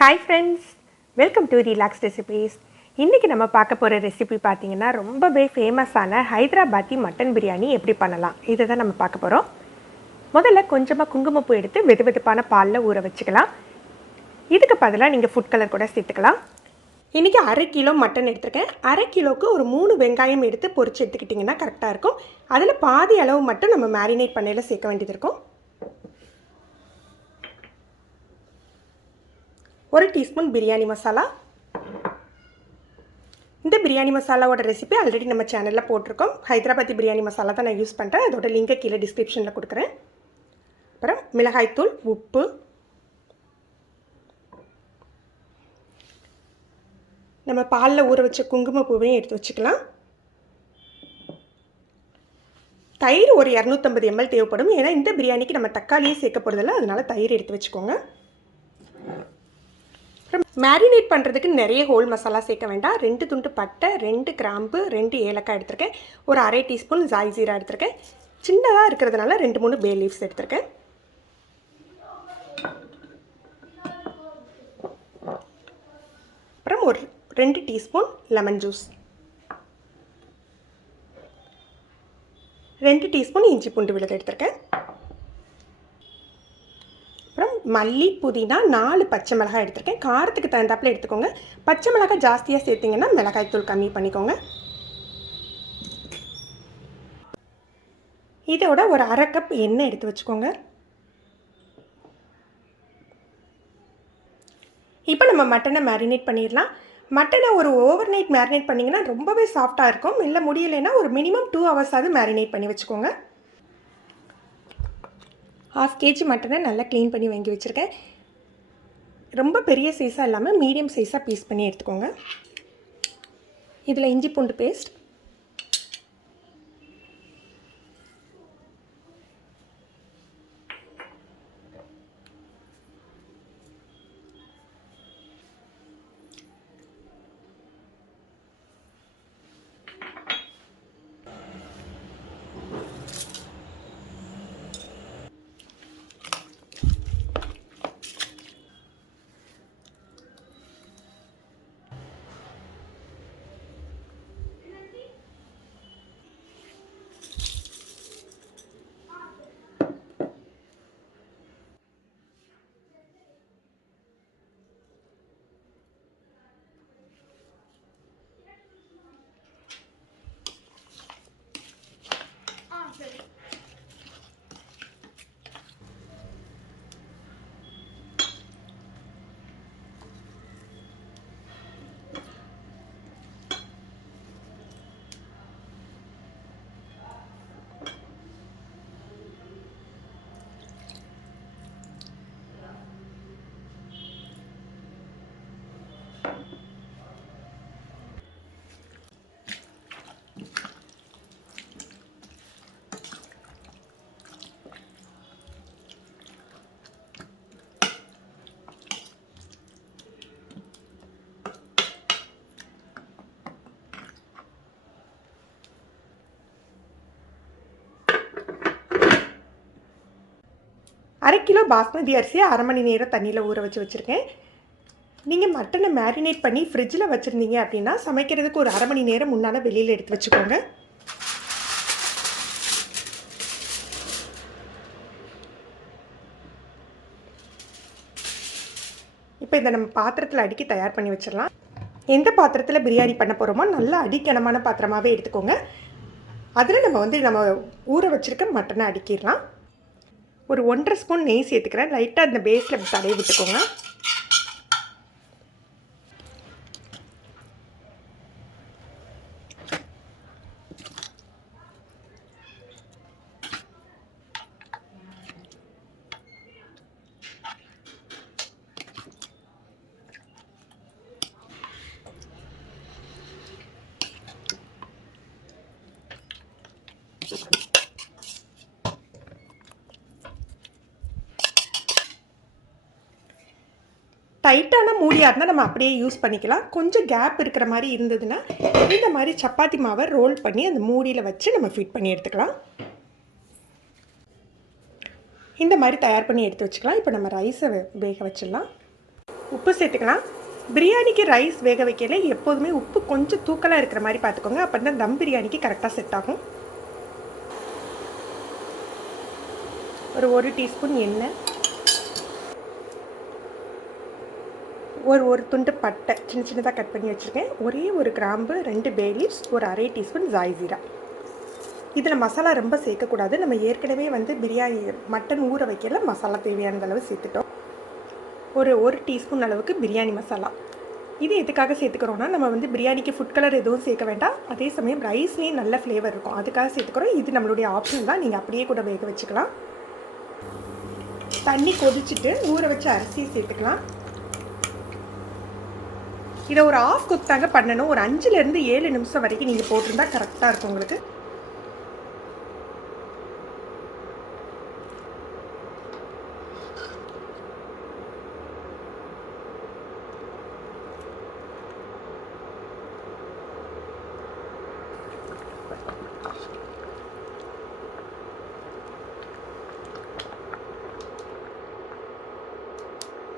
Hi friends, welcome to relax recipes. இன்றைக்கி நம்ம பார்க்க போகிற ரெசிபி பார்த்திங்கன்னா ரொம்பவே ஃபேமஸான ஹைதராபாத்தி மட்டன் பிரியாணி எப்படி பண்ணலாம் இதை தான் நம்ம பார்க்க போகிறோம். முதல்ல கொஞ்சமாக குங்குமப்பூ எடுத்து வெது வெதுப்பான பாலில் ஊற வச்சுக்கலாம். இதுக்கு பதிலாக நீங்கள் ஃபுட் கலர் கூட சேர்த்துக்கலாம். இன்றைக்கி 1/2 கிலோ மட்டன் எடுத்துருக்கேன். 1/2 கிலோவுக்கு ஒரு 3 வெங்காயம் எடுத்து பொரிச்சு எடுத்துக்கிட்டிங்கன்னா கரெக்டாக இருக்கும். அதில் பாதி அளவு மட்டும் நம்ம மேரினேட் பண்ணையில் சேர்க்க வேண்டியது இருக்கும். 1 டீஸ்பூன் பிரியாணி மசாலா. இந்த பிரியாணி மசாலாவோட ரெசிபி ஆல்ரெடி நம்ம சேனலில் போட்டிருக்கோம். ஹைதராபாத்தி பிரியாணி மசாலா தான் நான் யூஸ் பண்ணுறேன். அதோட லிங்கை கீழே டிஸ்கிரிப்ஷனில் கொடுக்குறேன். அப்புறம் மிளகாய்த்தூள், உப்பு, நம்ம பாலில் ஊற வச்ச குங்குமப்பூவையும் எடுத்து வச்சுக்கலாம். தயிர் ஒரு 250 ml தேவைப்படும். ஏன்னா இந்த பிரியாணிக்கு நம்ம தக்காளியே சேர்க்க போகிறதில்ல, அதனால் தயிர் எடுத்து வச்சுக்கோங்க. மேரினேட் பண்ணுறதுக்கு நிறைய ஹோல் மசாலா சேர்க்க வேண்டாம். 2 துண்டு பட்டை, 2 கிராம்பு, 2 ஏலக்காய் எடுத்திருக்கேன். ஒரு 1/2 டீஸ்பூன் ஜாய் ஜீரா எடுத்திருக்கேன். சின்னதாக இருக்கிறதுனால 2-3 பே லீவ்ஸ் எடுத்திருக்கேன். அப்புறம் ஒரு 2 டீஸ்பூன் லெமன் ஜூஸ், 2 டீஸ்பூன் இஞ்சி பூண்டு விழுது எடுத்திருக்கேன். அப்புறம் மல்லி, புதினா, 4 பச்சை மிளகாய் எடுத்திருக்கேன். காரத்துக்கு தகுந்தாப்பில் எடுத்துக்கோங்க. பச்சை மிளகாய் ஜாஸ்தியாக சேர்த்திங்கன்னா மிளகாய்த்தூள் கம்மி பண்ணிக்கோங்க. இதோட ஒரு 1/2 கப் எண்ணெய் எடுத்து வச்சுக்கோங்க. இப்போ நம்ம மட்டனை மேரினேட் பண்ணிடலாம். மட்டனை ஒரு ஓவர் நைட் மேரினேட் பண்ணிங்கன்னா ரொம்பவே சாஃப்டாக இருக்கும். இல்லை முடியலைன்னா ஒரு மினிமம் 2 ஹவர்ஸாவது மேரினேட் பண்ணி வச்சுக்கோங்க. 1/2 kg மட்டனை நல்லா க்ளீன் பண்ணி வாங்கி வச்சுருக்கேன். ரொம்ப பெரிய சைஸாக இல்லாமல் மீடியம் சைஸாக பீஸ் பண்ணி எடுத்துக்கோங்க. இதில் இஞ்சி பூண்டு பேஸ்ட், அரை கிலோ பாஸ்மதி அரிசியை 1/2 மணி நேரம் தண்ணியில் ஊற வச்சுருக்கேன். நீங்கள் மட்டனை மேரினேட் பண்ணி ஃப்ரிட்ஜில் வச்சுருந்தீங்க அப்படின்னா சமைக்கிறதுக்கு ஒரு 1/2 மணி நேரம் முன்னால் வெளியில் எடுத்து வச்சுக்கோங்க. இப்போ இதை நம்ம பாத்திரத்தில் அடுக்கி தயார் பண்ணி வச்சிடலாம். எந்த பாத்திரத்தில் பிரியாணி பண்ண போகிறோமோ நல்லா அடிக்கனமான பாத்திரமாகவே எடுத்துக்கோங்க. அதில் நம்ம ஊற வச்சுருக்க மட்டனை அடுக்கிடலாம். ஒரு 1.5 ஸ்பூன் நெய் சேர்த்துக்கிறேன். லைட்டாக அந்த பேஸில் தடவி விட்டுக்கோங்க. டைட்டான மூடியாக இருந்தால் நம்ம அப்படியே யூஸ் பண்ணிக்கலாம். கொஞ்சம் கேப் இருக்கிற மாதிரி இருந்ததுன்னா இந்த மாதிரி சப்பாத்தி மாவை ரோல் பண்ணி அந்த மூடியில் வச்சு நம்ம ஃபிட் பண்ணி எடுத்துக்கலாம். இந்த மாதிரி தயார் பண்ணி எடுத்து வச்சுக்கலாம். இப்போ நம்ம ரைஸை வேக வச்சிடலாம். உப்பு சேர்த்துக்கலாம். பிரியாணிக்கு ரைஸ் வேக வைக்கல எப்போதுமே உப்பு கொஞ்சம் தூக்கலாக இருக்கிற மாதிரி பார்த்துக்கோங்க. அப்போ தான் தம் பிரியாணிக்கு கரெக்டாக செட் ஆகும். ஒரு டீஸ்பூன் எண்ணெய், ஒரு துண்டு பட்டை சின்ன சின்னதாக கட் பண்ணி வச்சுருக்கேன், ஒரே ஒரு கிராம்பு, 2 பே லீவ்ஸ், ஒரு அரை டீஸ்பூன் ஜாய்ஜீரா. இதில் மசாலா ரொம்ப சேர்க்கக்கூடாது. நம்ம ஏற்கனவே பிரியாணி மட்டன் ஊற வைக்கல மசாலா தேவையான அளவு சேர்த்துட்டோம். ஒரு டீஸ்பூன் அளவுக்கு பிரியாணி மசாலா. இது எதுக்காக சேர்த்துக்கிறோன்னா, நம்ம பிரியாணிக்கு ஃபுட் கலர் எதுவும் சேர்க்க வேண்டாம். அதே சமயம் ரைஸ்லேயும் நல்ல ஃப்ளேவர் இருக்கும், அதுக்காக சேர்த்துக்கிறோம். இது நம்மளுடைய ஆப்ஷன் தான், நீங்கள் அப்படியே கூட வேக வச்சுக்கலாம். தண்ணி கொதிச்சுட்டு ஊற வச்ச அரிசியை சேர்த்துக்கலாம். இதை ஒரு ஆஃப் குக் தாங்க பண்ணணும். ஒரு 5லேருந்து 7 நிமிஷம் வரைக்கும் நீங்கள் போட்டிருந்தா கரெக்டாக இருக்கும் உங்களுக்கு.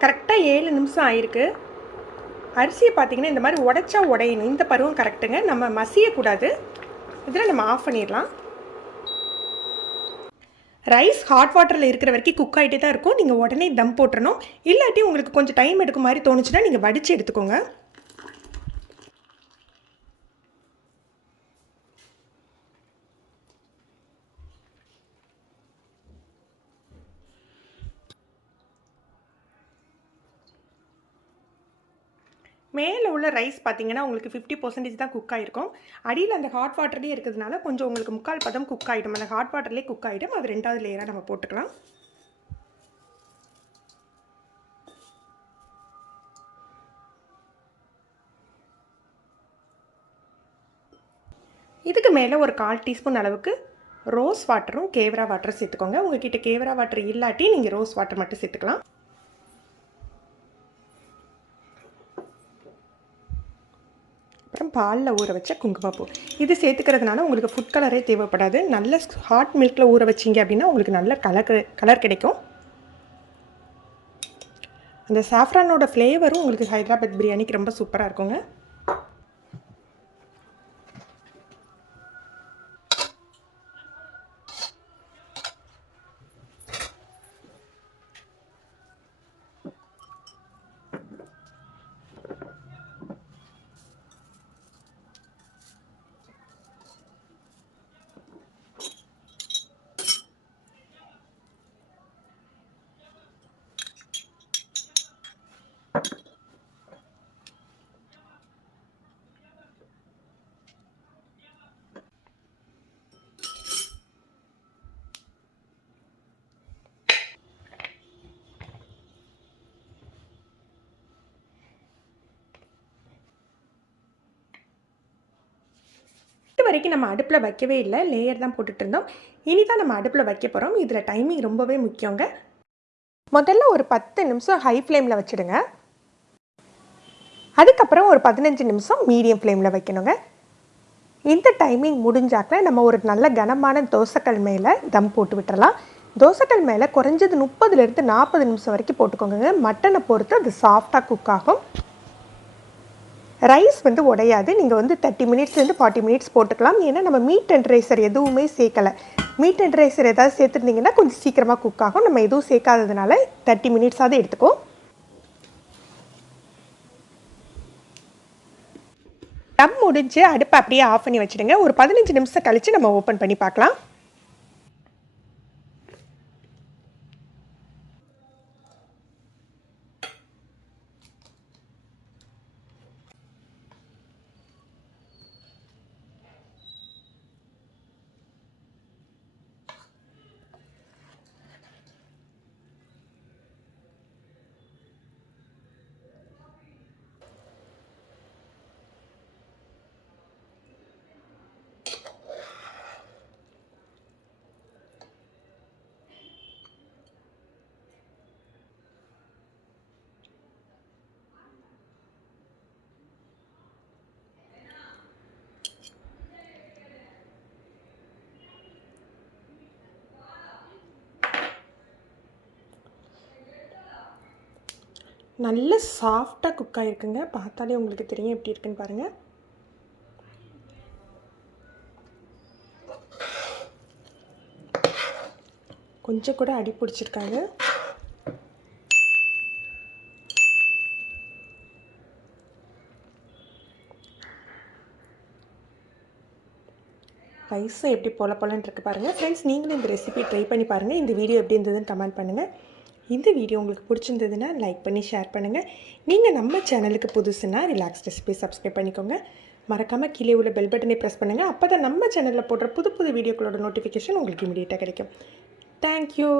கரெக்டாக 7 நிமிஷம் ஆயிருக்கு. அரிசியை பார்த்திங்கன்னா இந்த மாதிரி உடைச்சா உடையணும். இந்த பருவம் கரெக்டுங்க. நம்ம மசியக்கூடாது. இதில் நம்ம ஆஃப் பண்ணிடலாம். ரைஸ் ஹாட் வாட்டரில் இருக்கிற வரைக்கும் குக் ஆகிட்டே தான் இருக்கும். நீங்கள் உடனே தம் போட்டுறணும். இல்லாட்டி உங்களுக்கு கொஞ்சம் டைம் எடுக்கும் மாதிரி தோணுச்சுன்னா நீங்கள் வடித்து எடுத்துக்கோங்க. மேலே உள்ள ரைஸ் பார்த்திங்கன்னா உங்களுக்கு 50% தான் குக் ஆகிருக்கும். அடியில் அந்த ஹாட் வாட்டர்லேயே இருக்கிறதுனால கொஞ்சம் உங்களுக்கு 3/4 பதம் குக் ஆகிடும். அந்த ஹாட் வாட்டர்லேயே குக் ஆகிடும். அது 2வது லேயராக நம்ம போட்டுக்கலாம். இதுக்கு மேலே ஒரு 1/4 டீஸ்பூன் அளவுக்கு ரோஸ் வாட்டரும் கேவரா வாட்டரும் சேர்த்துக்கோங்க. உங்கள்கிட்ட கேவரா வாட்டர் இல்லாட்டி நீங்கள் ரோஸ் வாட்டர் மட்டும் சேர்த்துக்கலாம். அப்புறம் பாலில் ஊற வச்ச குங்குமப்பூ இது சேர்த்துக்கிறதுனால உங்களுக்கு ஃபுட் கலரே தேவைப்படாது. நல்ல ஹாட் மில்கில் ஊற வச்சிங்க அப்படின்னா உங்களுக்கு நல்ல கலர் கிடைக்கும். அந்த சாஃப்ரானோட ஃப்ளேவரும் உங்களுக்கு ஹைதராபாத் பிரியாணிக்கு ரொம்ப சூப்பராக இருக்குங்க. வரைக்கும் நம்ம அடுப்பில் வைக்கவே இல்லை, லேயர் தான் போட்டுட்டு இருந்தோம். இனி தான் நம்ம அடுப்பில் வைக்க போகிறோம். இதில் டைமிங் ரொம்பவே முக்கியங்க. முதல்ல ஒரு 10 நிமிஷம் ஹை ஃப்ளேமில் வச்சுடுங்க. அதுக்கப்புறம் ஒரு 15 நிமிஷம் மீடியம் ஃப்ளேமில் வைக்கணுங்க. இந்த டைமிங் முடிஞ்சாக்க நம்ம ஒரு நல்ல கனமான தோசைக்கல் மேலே தம் போட்டு விட்டுறலாம். தோசைக்கல் மேலே குறைஞ்சது 30லேருந்து 40 நிமிஷம் வரைக்கும் போட்டுக்கோங்க. மட்டனை பொறுத்து அது சாஃப்டாக குக் ஆகும். ரைஸ் உடையாது. நீங்கள் 30 மினிட்ஸ்லேருந்து 40 மினிட்ஸ் போட்டுக்கலாம். ஏன்னா நம்ம மீட் டெண்டரைசர் எதுவுமே சேர்க்கலை. மீட் டெண்டரைசர் ஏதாவது சேர்த்துருந்தீங்கன்னா கொஞ்சம் சீக்கிரமாக குக் ஆகும். நம்ம எதுவும் சேர்க்காததுனால 30 மினிட்ஸாவது எடுத்துக்கும். தம் முடிஞ்சு அடுப்பை அப்படியே ஆஃப் பண்ணி வச்சுடுங்க. ஒரு 15 நிமிஷம் கழித்து நம்ம ஓப்பன் பண்ணி பார்க்கலாம். நல்ல சாஃப்டாக குக் ஆகிருக்குங்க. பார்த்தாலே உங்களுக்கு தெரியும் எப்படி இருக்குன்னு பாருங்கள். கொஞ்சம் கூட அடி பிடிச்சிருக்காங்க. ரைஸும் எப்படி பொலன்னு இருக்குது பாருங்கள். ஃப்ரெண்ட்ஸ், நீங்களும் இந்த ரெசிபி ட்ரை பண்ணி பாருங்கள். இந்த வீடியோ எப்படி இருந்ததுன்னு கமெண்ட் பண்ணுங்கள். இந்த வீடியோ உங்களுக்கு பிடிச்சிருந்ததுன்னா லைக் பண்ணி ஷேர் பண்ணுங்கள். நீங்கள் நம்ம சேனலுக்கு புதுசுன்னா ரிலாக்ஸ் ரெசிபி சப்ஸ்கிரைப் பண்ணிக்கோங்க. மறக்காமல் கீழே உள்ள பெல் பட்டனை ப்ரெஸ் பண்ணுங்கள். அப்போ தான் நம்ம சேனலில் போடுற புது புது வீடியோக்களோட நோட்டிஃபிகேஷன் உங்களுக்கு இமீடியட்டாக கிடைக்கும். தேங்க்யூ.